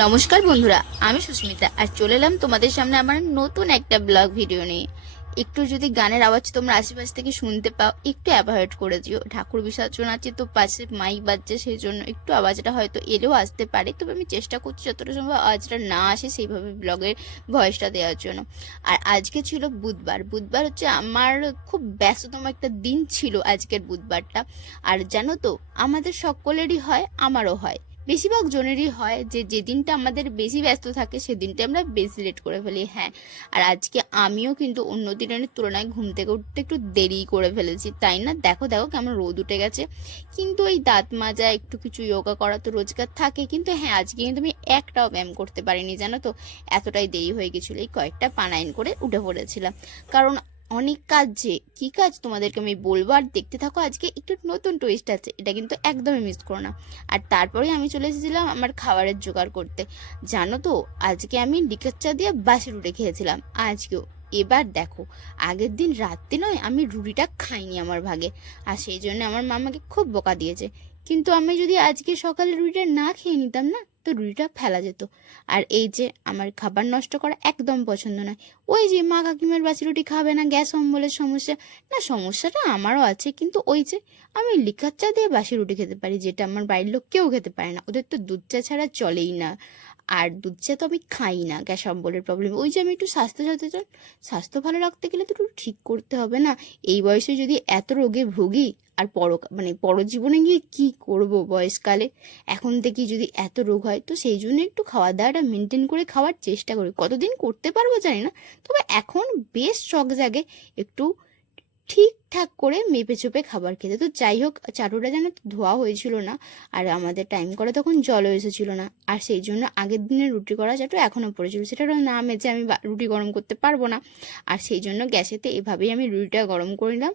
নমস্কার বন্ধুরা, আমি সুস্মিতা আর চলে এলাম তোমাদের সামনে আমার নতুন একটা ব্লগ ভিডিও নিয়ে। একটু যদি গানের আওয়াজ তোমরা আশেপাশ থেকে শুনতে পাও, একটু অ্যাভয়েড করে দিও। ঠাকুর বিসর্জন আছে তো পাশে মাইক বাজছে সেই জন্য একটু আওয়াজটা হয়তো এলেও আসতে পারে। তবে আমি চেষ্টা করছি যতটা সম্ভব আওয়াজটা না আসে সেইভাবে ব্লগের ভয়েসটা দেওয়ার জন্য। আর আজকে ছিল বুধবার। বুধবার হচ্ছে আমার খুব ব্যস্ততম একটা দিন ছিল আজকের বুধবারটা। আর জানো তো, আমাদের সকলেরই হয়, আমারও হয়। বেশিরভাগ জনেরই হয় যে যেদিনটা আমাদের বেশি ব্যস্ত থাকে সেদিনটা আমরা বেশি লেট করে ফেলি হ্যাঁ। আর আজকে আমিও কিন্তু অন্য দিনের তুলনায় ঘুম থেকে উঠতে একটু দেরি করে ফেলেছি, তাই না? দেখো দেখো কেমন রোদ উঠে গেছে। কিন্তু এই দাঁত মাজা, একটু কিছু যোগা করা তো রোজগার থাকে, কিন্তু হ্যাঁ আজকে কিন্তু আমি একটাও ব্যায়াম করতে পারিনি, জানো তো? এতটাই দেরি হয়ে গেছিল, এই কয়েকটা পানাইন করে উঠে পড়েছিলাম। কারণ অনেক কাজ যে কি কাজ তোমাদেরকে আমি বলব, আর দেখতে থাকো, আজকে একটু নতুন টুইস্ট আছে, এটা কিন্তু একদমই মিস করো না। আর তারপরে আমি চলে এসেছিলাম আমার খাবারের জোগাড় করতে। জানো তো, আজকে আমি লিকার চা দিয়ে বাসি রুটি খেয়েছিলাম, আজকেও। এবার দেখো, আগের দিন রাত্রে নয়, আমি রুটিটা খাইনি আমার ভাগে। আর সেই জন্য আমার মামাকে খুব বকা দিয়েছে। কিন্তু আমি যদি আজকে সকালে রুটিটা না খেয়ে নিতাম না, তো রুটিটা ফেলা যেত। আর এই যে আমার খাবার নষ্ট করা একদম পছন্দ নয়। ওই যে মা কাকিমার বাসি রুটি খাবে না, গ্যাস অম্বলের সমস্যা, না সমস্যাটা আমারও আছে, কিন্তু ওই যে আমি লিকার চা দিয়ে বাসি রুটি খেতে পারি, যেটা আমার বাড়ির লোক কেউ খেতে পারে না। ওদের তো দুধ চা ছাড়া চলেই না। আর দুধ চা তো আমি খাই না, গ্যাস অম্বলের প্রবলেম ওই যে আমি একটু স্বাস্থ্য সচেতন, স্বাস্থ্য ভালো রাখতে গেলে তো একটু ঠিক করতে হবে না? এই বয়সে যদি এত রোগে ভুগি, আর পর মানে পরজীবনে গিয়ে কি করব বয়সকালে? এখন থেকেই যদি এত রোগ হয়, তো সেই জন্য একটু খাওয়া দাওয়াটা মেনটেন করে খাওয়ার চেষ্টা করি। কতদিন করতে পারব জানি না, তবে এখন বেশ শখ জাগে একটু ঠিকঠাক করে মেপে চুপে খাবার খেতে। তো যাই হোক চাটুটা যেন ধোয়া হয়েছিল না, আর আমাদের টাইম করে তখন জলও এসেছিল না। আর সেই জন্য আগের দিনের রুটি করা চাটু এখনও পড়েছিল সেটা না মেজে আমি রুটি গরম করতে পারব না। আর সেই জন্য গ্যাসেতে এভাবেই আমি রুটিটা গরম করে নিলাম,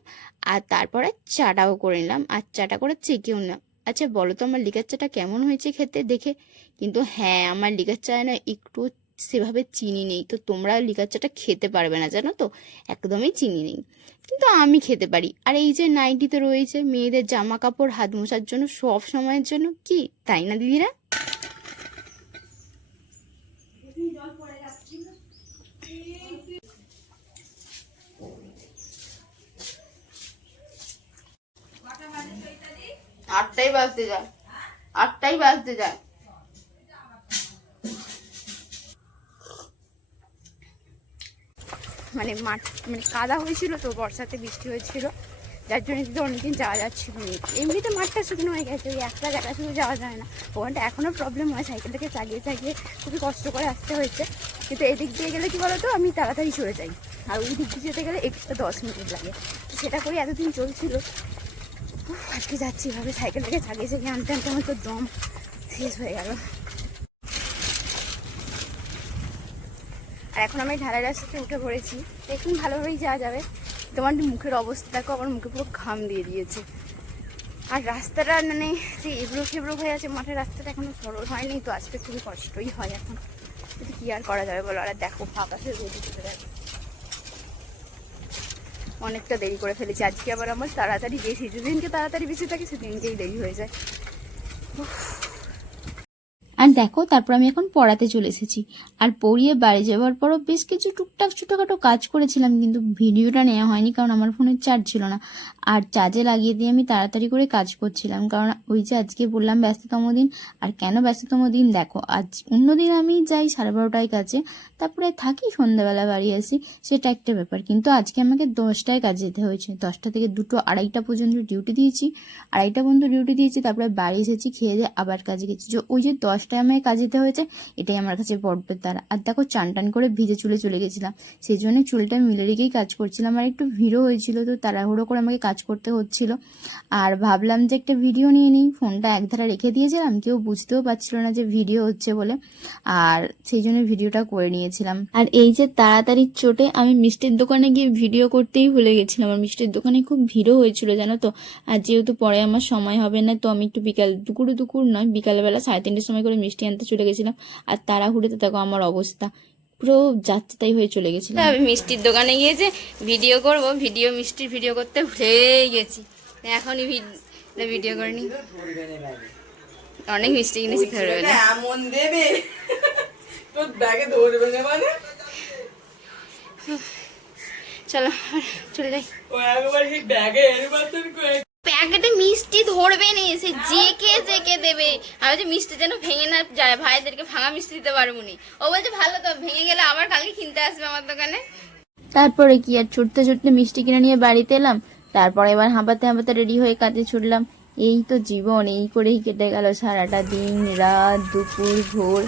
আর তারপরে চাটাও করে নিলাম। আর চাটা করে চেকেও নিলাম আচ্ছা বলো তো আমার লিকার চাটা কেমন হয়েছে খেতে দেখে। কিন্তু হ্যাঁ আমার লিকার চায় না একটু সেভাবে চিনি নেই। তো তোমরা লিকার চাটা খেতে পারবে না, জানো তো? একদমই চিনি নেই। কিন্তু আমি খেতে পারি। আর এই যে নাইটিতে রয়েছে মেয়েদের জামা কাপড় হাত মোছার জন্য, সব সময়ের জন্য, কি? তাই না, দিদিরা? আটটাই বাজতে যায়। আটটাই বাজতে যায়। মানে মাঠ মানে কাদা হয়েছিল তো, বর্ষাতে বৃষ্টি হয়েছিল। যার জন্য কিন্তু অনেকদিন যাওয়া যাচ্ছিল এমনিতে মাঠটা শুকনো হয়ে গেছে, ওই একটা জায়গা শুধু যাওয়া যায় না। ওখানটা এখনও প্রবলেম হয় সাইকেলটাকে চালিয়ে চালিয়ে খুবই কষ্ট করে আসতে হয়েছে। কিন্তু এদিক দিয়ে গেলে কি বলতো, আমি তাড়াতাড়ি চলে যাই। আর ওই দিক দিয়ে যেতে গেলে একটু দশ মিনিট লাগে। সেটা করে এতদিন চলছিল। আজকে যাচ্ছি এভাবে সাইকেলটাকে চালিয়ে চালিয়ে আনতে আনতে আমার তো দম শেষ হয়ে গেল। আর এখন আমি ঢালাই রাস্তাতে উঠে পড়েছি। দেখুন, ভালোভাবেই যাওয়া যাবে। তোমার মুখের অবস্থা দেখো, আমার মুখে পুরো ঘাম দিয়ে দিয়েছে। আর রাস্তাটা মানে যে এবড়ো খেবড়ো হয়ে আছে, মাঠের রাস্তাটা এখনও সরল হয়নি, তো আসতে খুবই কষ্টই হয় এখন। কিন্তু কি আর করা যাবে বলো? আর দেখো আকাশে রোদ যাবে। অনেকটা দেরি করে ফেলেছি। আজকে আবার আমার তাড়াতাড়ি বেশি যেদিনকে তাড়াতাড়ি বেশি থাকে, সেদিনকেই দেরি হয়ে যায়। আর দেখো, তারপর আমি এখন পড়াতে চলে এসেছি। আর পড়িয়ে বাড়ি যাওয়ার পরও বেশ কিছু টুকটাক ছোটোখাটো কাজ করেছিলাম, কিন্তু ভিডিওটা নেওয়া হয়নি কারণ আমার ফোনে চার্জ ছিল না। আর চার্জে লাগিয়ে দিয়ে আমি তাড়াতাড়ি করে কাজ করছিলাম, কারণ ওই যে আজকে বললাম ব্যস্ততম দিন, আর কেন ব্যস্ততম দিন দেখো, আজ অন্যদিন আমি যাই সাড়ে বারোটায় কাজে, তারপরে থাকি, সন্ধ্যাবেলা বাড়ি আসি, সেটা একটা ব্যাপার। কিন্তু আজকে আমাকে দশটায় কাজে যেতে হয়েছে, দশটা থেকে দুটো আড়াইটা পর্যন্ত ডিউটি দিয়েছি, আড়াইটা পর্যন্ত ডিউটি দিয়েছি, তারপরে বাড়ি এসেছি, খেয়ে দিয়ে আবার কাজে গেছি। যে ওই যে দশটায় আমায় কাজে দিতে হয়েছে, এটাই আমার কাছে বড্ড তারা আর দেখো চান টান করে ভিজে চুলে চলে গেছিলাম, সেই জন্য চুলটা মিলে রেখেই কাজ করছিলাম। আর একটু ভিড়ও হয়েছিল, তো তাড়াহুড়ো করে আমাকে কাজ করতে হচ্ছিল। আর ভাবলাম যে একটা ভিডিও নিয়ে নিই, ফোনটা একধারে রেখে দিয়েছিলাম, কেউ বুঝতেও পারছিল না যে ভিডিও হচ্ছে বলে। আর সেই জন্য ভিডিওটা করে নিয়েছিলাম। আর এই যে তাড়াতাড়ির চোটে আমি মিষ্টির দোকানে গিয়ে ভিডিও করতেই ভুলে গেছিলাম। আর মিষ্টির দোকানে খুব ভিড়ও হয়েছিল, জানো তো। আর যেহেতু পরে আমার সময় হবে না, তো আমি একটু বিকাল, দুপুর দুপুর নয়, বিকালবেলা সাড়ে তিনটের সময় করে মিষ্টি আনতে চলে গেছিলাম। আর তাড়াহুড়োতে দেখো আমার অবস্থা। পুরো যাচ্ছে তাই হয়ে চলে গেছিলাম। আমি মিষ্টির দোকানে গিয়ে যে ভিডিও করব ভিডিও মিষ্টির ভিডিও করতে ভুলে গেছি। এখনই ভিডিও করিনি। অনেক মিষ্টি কিনেছি ধরবে ছেলেটা এমন দেবে? তোর ব্যাগে ধরবে না মানে? চলো চলে যাই। ও একবার এই ব্যাগে এর মতন ধরবে নি, সে জেকে জেকে দেবে। আমি যে মিষ্টি যেন ভেঙে না যায়, ভাইদেরকে ভাঙা মিষ্টি দিতে পারব নি। ও বলছে, ভালো তো, ভেঙে গেলে আবার কালকে কিনতে আসবে আমার দোকানে। তারপরে কি, আর ছুটতে ছুটতে মিষ্টি কিনে নিয়ে বাড়িতে এলাম। তারপরে এবার হাঁপাতে হাঁপাতে রেডি হয়ে কাজে ছুটলাম। এই তো জীবন, এই করেই কেটে গেল সারাটা দিন, রাত, দুপুর, ভোর।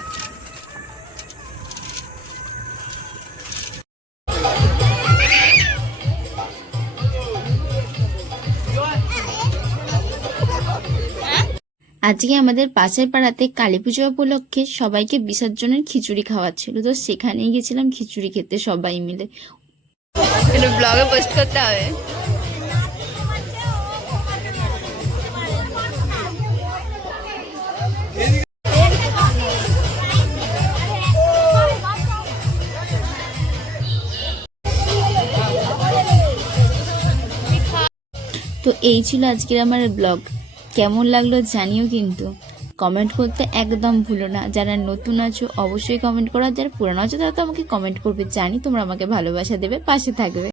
আজকে আমাদের পাশের পাড়াতে কালী পুজো উপলক্ষে সবাইকে বিসর্জনের খিচুড়ি খাওয়াচ্ছিল। তো সেখানেই গেছিলাম খিচুড়ি খেতে সবাই মিলে। ব্লগে পোস্ট করতে হবে। তো এই ছিল আজকের আমার ব্লগ কেমন লাগল জানিও কিন্তু। কমেন্ট করতে একদম ভুলো না। যারা নতুন আছো, অবশ্যই কমেন্ট করো। যারা পুরানো আছো, তারা তো আমাকে কমেন্ট করবে। জানি তোমরা আমাকে ভালোবাসা দেবে, পাশে থাকবে।